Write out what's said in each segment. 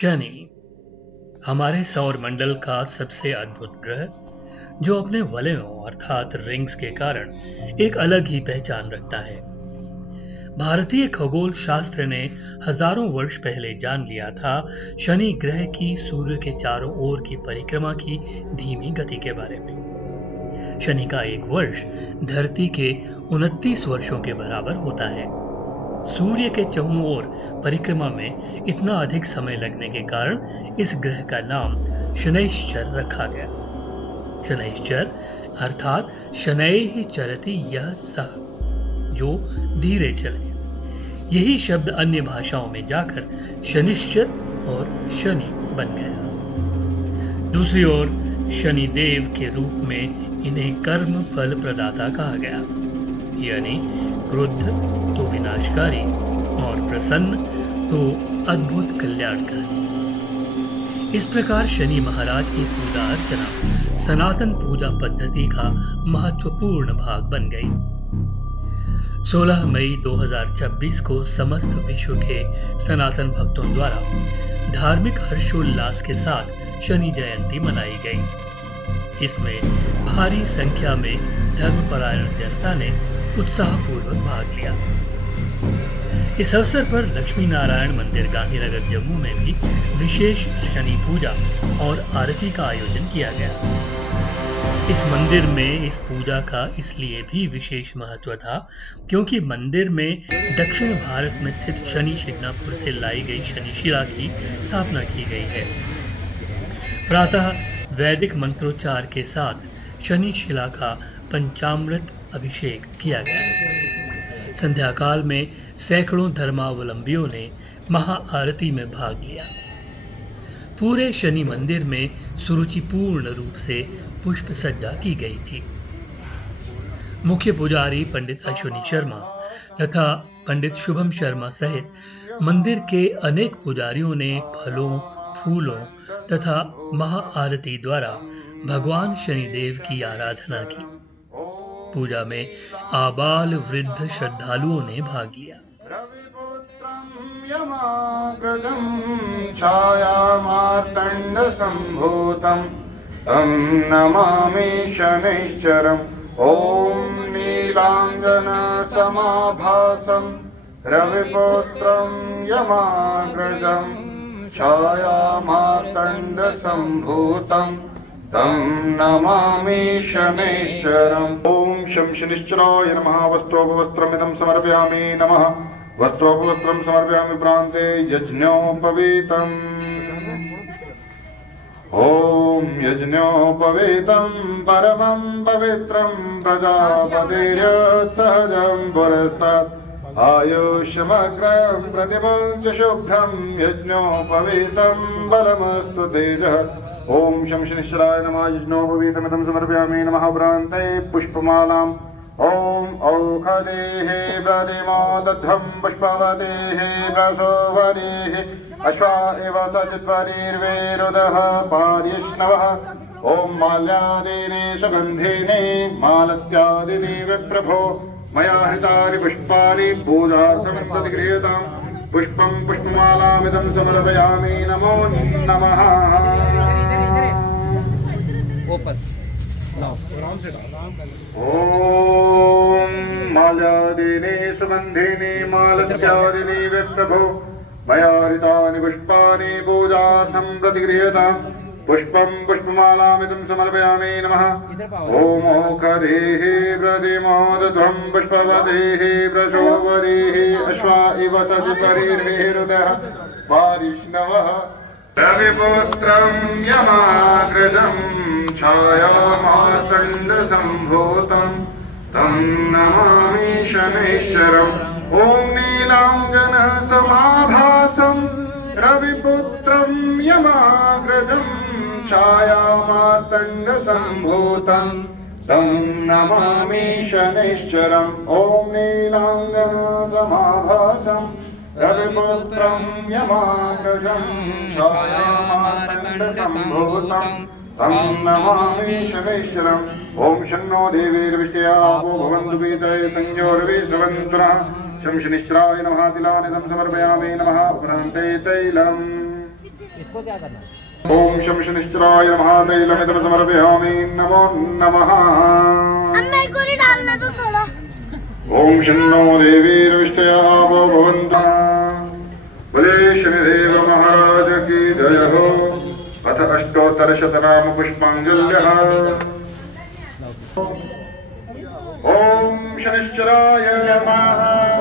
शनि हमारे सौर मंडल का सबसे अद्भुत ग्रह, जो अपने वलयों अर्थात रिंग्स के कारण एक अलग ही पहचान रखता है। भारतीय खगोल शास्त्र ने हजारों वर्ष पहले जान लिया था शनि ग्रह की सूर्य के चारों ओर की परिक्रमा की धीमी गति के बारे में। शनि का एक वर्ष धरती के 29 वर्षों के बराबर होता है। सूर्य के चहुं ओर परिक्रमा में इतना अधिक समय लगने के कारण इस ग्रह का नाम शनैश्चर रखा गया। शनैश्चर अर्थात शनैः चरति यः सः, जो धीरे चले। यही शब्द अन्य भाषाओं में जाकर शनिश्चर और शनि बन गया। दूसरी ओर शनि देव के रूप में इन्हें कर्म फल प्रदाता कहा गया, यानी क्रुद्ध तो विनाशकारी और प्रसन्न तो अद्भुत कल्याणकारी। इस प्रकार शनि महाराज की पूजा अर्चना सनातन पूजा पद्धति का महत्वपूर्ण भाग बन गई। 16 मई 2026 को समस्त विश्व के सनातन भक्तों द्वारा धार्मिक हर्षोल्लास के साथ शनि जयंती मनाई गई। इसमें भारी संख्या में धर्मपरायण जनता ने उत्साहपूर्वक भाग लिया। इस अवसर पर लक्ष्मी नारायण मंदिर गांधीनगर जम्मू में भी विशेष शनि पूजा और आरती का आयोजन किया गया। इस मंदिर में इस पूजा का इसलिए भी विशेष महत्व था क्योंकि मंदिर में दक्षिण भारत में स्थित शनि शिंगणापुर से लाई गई शनिशिला की स्थापना की गई है। प्रातः वैदिक मंत्रोच्चार के साथ शनि शिला का पंचामृत अभिषेक किया गया। संध्या काल में सैकड़ों धर्मावलंबियों ने महाआरती में भाग लिया। पूरे शनि मंदिर में सुरुचिपूर्ण रूप से पुष्प सज्जा की गई थी। मुख्य पुजारी पंडित अश्विनी शर्मा तथा पंडित शुभम शर्मा सहित मंदिर के अनेक पुजारियों ने फलों, फूलों तथा महाआरती द्वारा भगवान शनिदेव की आराधना की। पूजा में आबाल वृद्ध श्रद्धालुओं ने भाग लिया। नमामि शनैश्चरम्। ॐ नीलाञ्जन समाभासं रविपुत्रं यमाग्रजं छायामार्तण्ड सम्भूतं तं नमामि शनैश्चरम्। ॐ शं शनिश्चराय नमः। वस्त्रोपवस्त्रमिदं समर्पयामि नमः। वस्त्रोपवस्त्रं समर्पयामि प्रान्ते यज्ञोपवीतम्। ॐ यज्ञोपवीतं परमं पवित्रं प्रजापतिर्यत्सहजं पुरस्तात् आयुष्यमग्रं प्रतिमुञ्च शुभ्रं यज्ञोपवीतं बलमस्तु तेजः। ॐ शं शनिश्चराय नमः। यज्ञोपवीतमिदं समर्पयामि नमः। प्रान्ते पुष्पमालाम्। ॐ औषधेः प्रतिमोदध्वं पुष्पवतेः प्रसोवरेः अश्वा एव सचित्वरीर्वेरुदः पार्यष्णवः। ॐ माल्यादीनि सुगन्धीनि मालत्यादीनि विप्रभो मया हृतानि पुष्पाणि पूजार्थं प्रतिगृह्यताम्। पुष्पं पुष्पमालामिदं समर्पयामि नमो नमः। ॐ माल्यादीनि सुगन्धीनि मालत्यादीनि विप्रभो मया हृतानि पुष्पाणि पूजार्थं प्रतिगृह्यताम्। पुष्पं पुष्पमालामिदं समर्पयामि नमः। ॐ औषधेः प्रतिमोदध्वं पुष्पवतेः प्रसोवरेः अश्वा इव सचित्वरीर्वेरुदः पारिष्णवः। रविपुत्रं यमाग्रजं छायामार्तण्ड सम्भूतं तं नमामि शनैश्चरम्। ॐ नीलाञ्जन समाभासं रविपुत्रं यमाग्रजं छायामार्तण्ड सम्भूतं तं नमामि शनैश्चरम्। ॐ नीलाञ्जन समाभासं रविपुत्रं यमाग्रजं छायामार्तण्ड सम्भूतं तं नमामि शनैश्चरम्। ॐ शन्नो देवीर्विष्टया वो भवन्तु पीतये संयोर्विश्रवन्तुनः। शं शनिश्चराय नमः। तिलानिदं समर्पयामि नमः। प्रान्ते तैलम्। इसको क्या करना? ओम शम शनिश्चराय नमः तैलमिदं समर्पयामि नमो नमः। अम्मा को ही डालना तो थोड़ा। ओम शन्नो देवीर्विष्टयावो भवन्तु। बोले शनिदेव महाराज की जय हो। अथ अष्टोत्तरशतनाम पुष्पाञ्जल्यः। ओम शनिश्चराय नमः।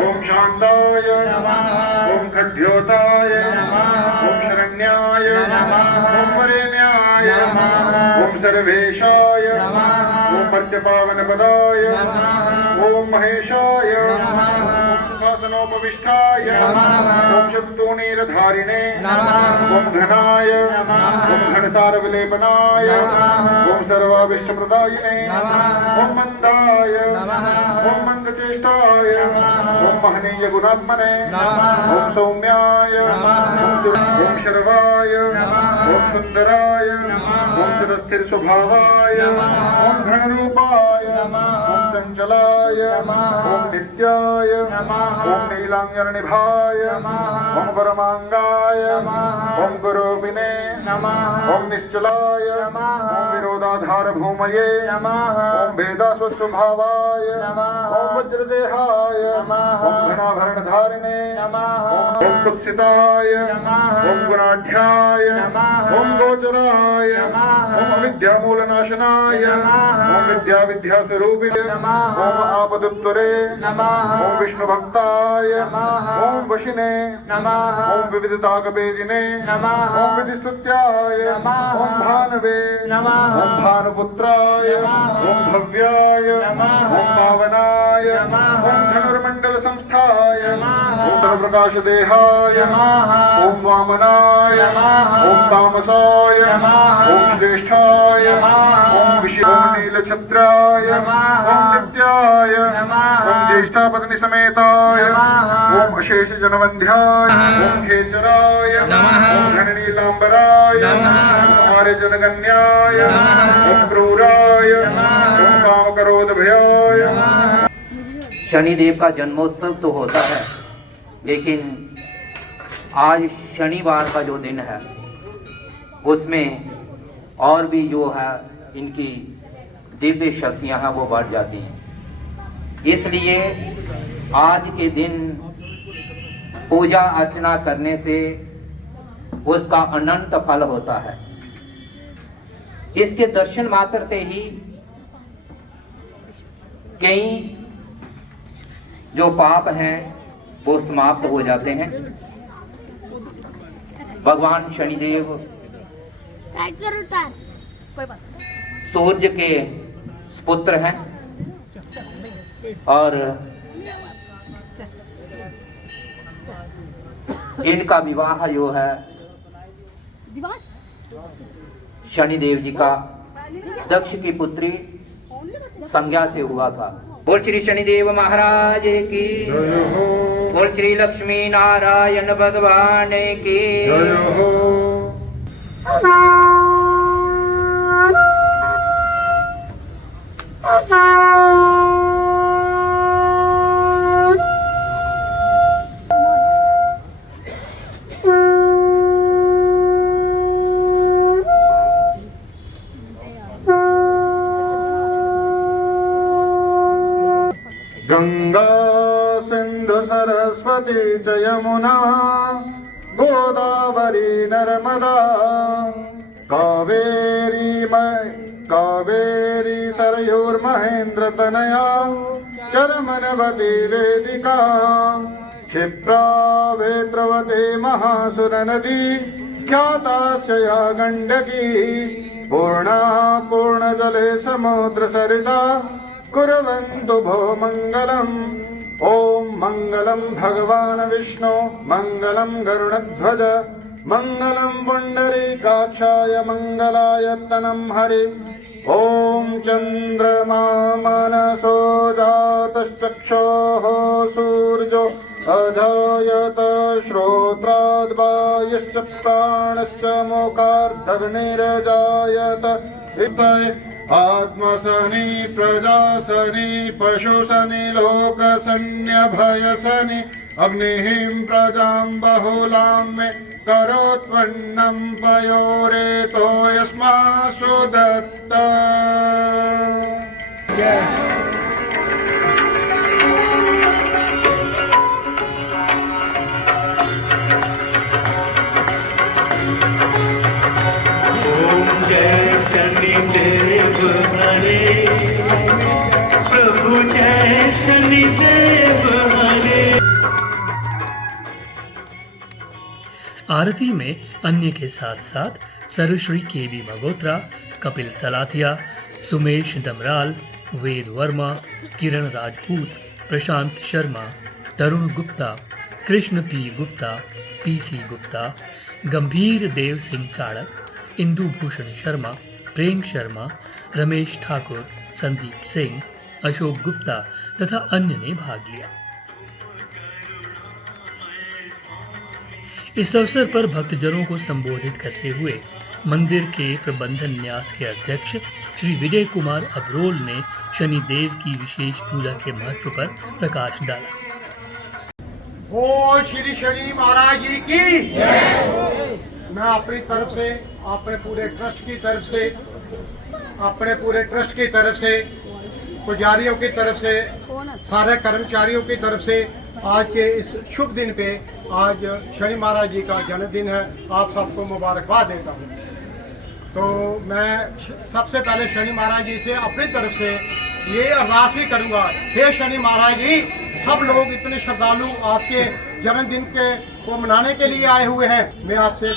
ओम शान्ताय नमः। ओम खड्योताय नमः। ओम शरण्याय नमः। ओम वरेण्याय नमः। ओम सर्वेशाय नमः। ओम मर्त्यपावनपदाय नमः। ओम महेशाय नमः। ओम सिंहासनोपविष्टाय नमः। ओम शक्तोनीरधारिणे नमः। ओम घनाय नमः। ओम घनसारविलेपनाय नमः। ओम सर्वाभीष्टप्रदायिने नमः। ओम मंदाय नमः। ओम मंदचेष्टाय नमः। ओम महनीय गुणात्मने नमः। ओम सौम्याय नमः। ओम शर्वाय नमः। ओम सुंदराय नमः। ओम चिरस्थिर स्वभावाय नमः। ओम घनरूपाय नमः। ओम चंचलाय नमः। ओम नित्याय नमः। ओम नीलांजननिभाय नमः। ओम परमांगाय नमः। ओम गुरुविने नमः। ओम निश्चलाय नमः। ओम विरोधाधार भूमये नमः। ओम भेदास्वस्वभावाय नमः। ओम वज्रदेहाय नमः। ओम घनाभरणधारिणे नमः। ओम तुत्सिताय नमः। ओम गुणाढ्याय नमः। ओम गोचराय नमः। ओम विद्यामूलनाशनाय नमः। ओम विद्यास्वरूपिणे नमः। ओम आपदुत्तरे नमः। ओम विष्णुभक्ताय नमः। ओम वशिने नमः। ओम विविधताकपेदिने नमः। ओम विधिस्तुत्याय नमः। ओम भानवे नमः। ओम भानुपुत्राय नमः। ओम भव्याय नमः। ओम पावनाय नमः। ओम धनुर्मंडल संस्थाय नमः। ओम प्रकाशदेहाय नमः। ओम वामनाय नमः। ओम तामसाय नमः। ओम श्रेष्ठाय नमः। ओम नीलछत्राय नमः। ओम नित्याय नमः। ओम ज्येष्ठापत्नी समेताय नमः। ओम अशेष जनवंध्याय ओम खेचराय नमः। ओम घननीलांबराय नमः। ओम आर्य जनगण्याय नमः। ओम क्रूराय नमः। ओम कामकरोधभयाय नमः। शनिदेव का जन्मोत्सव तो होता है, लेकिन आज शनिवार का जो दिन है उसमें और भी जो है इनकी दिव्य शक्तियां हैं वो बढ़ जाती हैं। इसलिए आज के दिन पूजा अर्चना करने से उसका अनंत फल होता है। इसके दर्शन मात्र से ही कई जो पाप हैं वो समाप्त हो जाते हैं। भगवान शनिदेव सूर्य के पुत्र हैं और इनका विवाह जो है शनिदेव जी का दक्ष की पुत्री संज्ञा से हुआ था। बोल श्री शनिदेव महाराज की, बोल श्री लक्ष्मी नारायण भगवान की। गंगा सिंधु सरस्वती च यमुना गोदावरी नर्मदा कावेरी सरयूर्महेन्द्र तनया चरमनवती वेदिका क्षिप्रा वेत्रवती महासुर नदी ख्याताश्चया गण्डकी पूर्णा पूर्णजले समुद्र सरिता कुर्वन्तु भो मङ्गलम्। ॐ मङ्गलं भगवान् विष्णु मङ्गलं गरुडध्वज मङ्गलं पुण्डरीकाक्षाय मङ्गलाय तनं हरि। ॐ चन्द्रमा मनसो जातश्चक्षोः सूर्यो अजायत श्रोत्राद्वायुश्च प्राणश्च मोकार्धग्निरजायत आत्मसनि प्रजासनि पशुसनि लोकसन्न्यभयसनि अग्निहिं प्रजां बहुलां मे करोत्वन्नं पयोरेतो यस्मासु दत्त। प्रभु जय शनिदेव हरे। आरती में अन्य के साथ साथ सर्वश्री केवी मगोत्रा, कपिल सलाथिया, सुमेश दमराल, वेद वर्मा, किरण राजपूत, प्रशांत शर्मा, तरुण गुप्ता, कृष्ण पी गुप्ता, पीसी गुप्ता, गंभीर देव सिंह चाड़क, इंदु भूषण शर्मा, प्रेम शर्मा, रमेश ठाकुर, संदीप सिंह, अशोक गुप्ता तथा अन्य ने भाग लिया। इस अवसर पर भक्तजनों को संबोधित करते हुए मंदिर के प्रबंधन न्यास के अध्यक्ष श्री विजय कुमार अब्रोल ने शनिदेव की विशेष पूजा के महत्व पर प्रकाश डाला। बोल श्री शनि महाराज जी की जय। मैं अपनी तरफ से, अपने पूरे ट्रस्ट की तरफ से, पुजारियों की तरफ से, सारे कर्मचारियों की तरफ से आज के इस शुभ दिन पे, आज शनि महाराज जी का जन्मदिन है, आप सबको मुबारकबाद देता हूँ। तो मैं सबसे पहले शनि महाराज जी से अपनी तरफ से ये अरदास भी करूँगा, हे शनि महाराज जी, सब लोग इतने श्रद्धालु आपके जन्मदिन को मनाने के लिए आए हुए हैं। मैं आपसे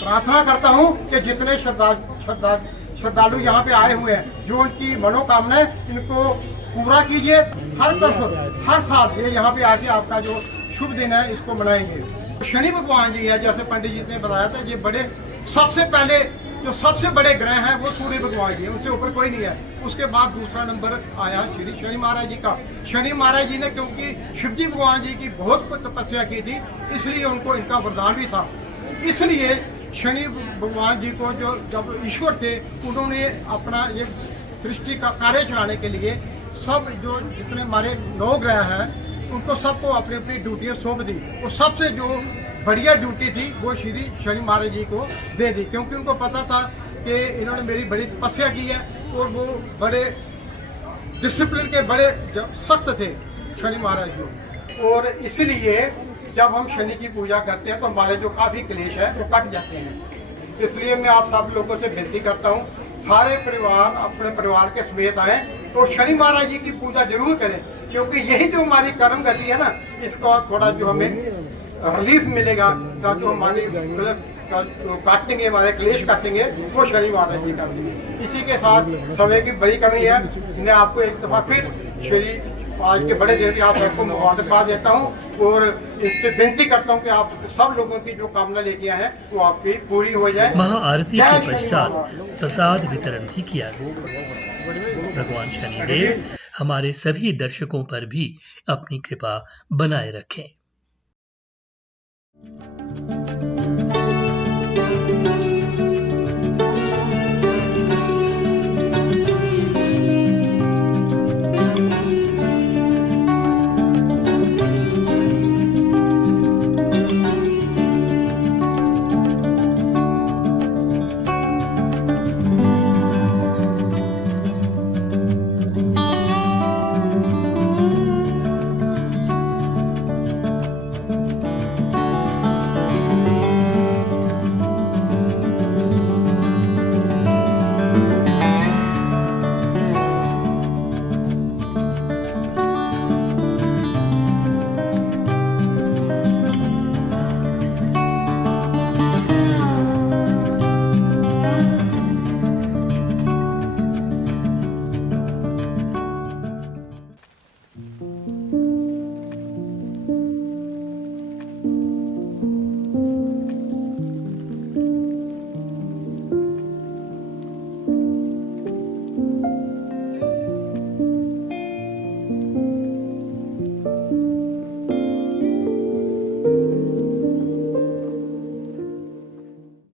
प्रार्थना करता हूँ कि जितने श्रद्धालु यहाँ पे आए हुए हैं, जो उनकी मनोकामनाएं इनको पूरा कीजिए। हर साल ये यहाँ पे आके आपका जो शुभ दिन है इसको मनाएंगे। शनि भगवान जी है, जैसे पंडित जी ने बताया था, ये सबसे बड़े ग्रह हैं वो सूर्य भगवान जी है, उनसे ऊपर कोई नहीं है। उसके बाद दूसरा नंबर आया श्री शनि महाराज जी का। शनि महाराज जी ने क्योंकि शिवजी भगवान जी की बहुत तपस्या की थी, इसलिए उनको इनका वरदान भी था। इसलिए शनि भगवान जी को जो जब ईश्वर थे, उन्होंने अपना ये सृष्टि का कार्य चलाने के लिए सब जो जितने हमारे 9 ग्रह हैं उनको सबको अपनी अपनी ड्यूटियाँ सौंप दी। और सबसे जो बढ़िया ड्यूटी थी वो श्री शनि महाराज जी को दे दी, क्योंकि उनको पता था कि इन्होंने मेरी बड़ी तपस्या की है और वो बड़े डिसिप्लिन के बड़े सख्त थे शनि महाराज जी। और इसलिए जब हम शनि की पूजा करते हैं तो हमारे जो काफ़ी क्लेश है वो कट जाते हैं। इसलिए मैं आप सब लोगों से विनती करता हूँ, सारे परिवार अपने परिवार के समेत आएँ तो शनि महाराज जी की पूजा जरूर करें, क्योंकि यही जो हमारी कर्म गति है ना, इसका थोड़ा जो हमें रिलीफ मिलेगा, ताकि हमारे काटेंगे, हमारे क्लेश काटेंगे, वो शनि महाराज जी काटेंगे। इसी के साथ समय की बड़ी कमी है, मैं आपको एक दफ़ा फिर श्री आज के बड़े दिन आप सबको मुबारकबाद देता हूँ और इससे विनती करता हूँ कि आप सब लोगों की जो कामना लेके आए हैं वो आपकी पूरी हो जाए। महाआरती के पश्चात प्रसाद वितरण भी किया गया। भगवान शनिदेव हमारे सभी दर्शकों पर भी अपनी कृपा बनाए रखें।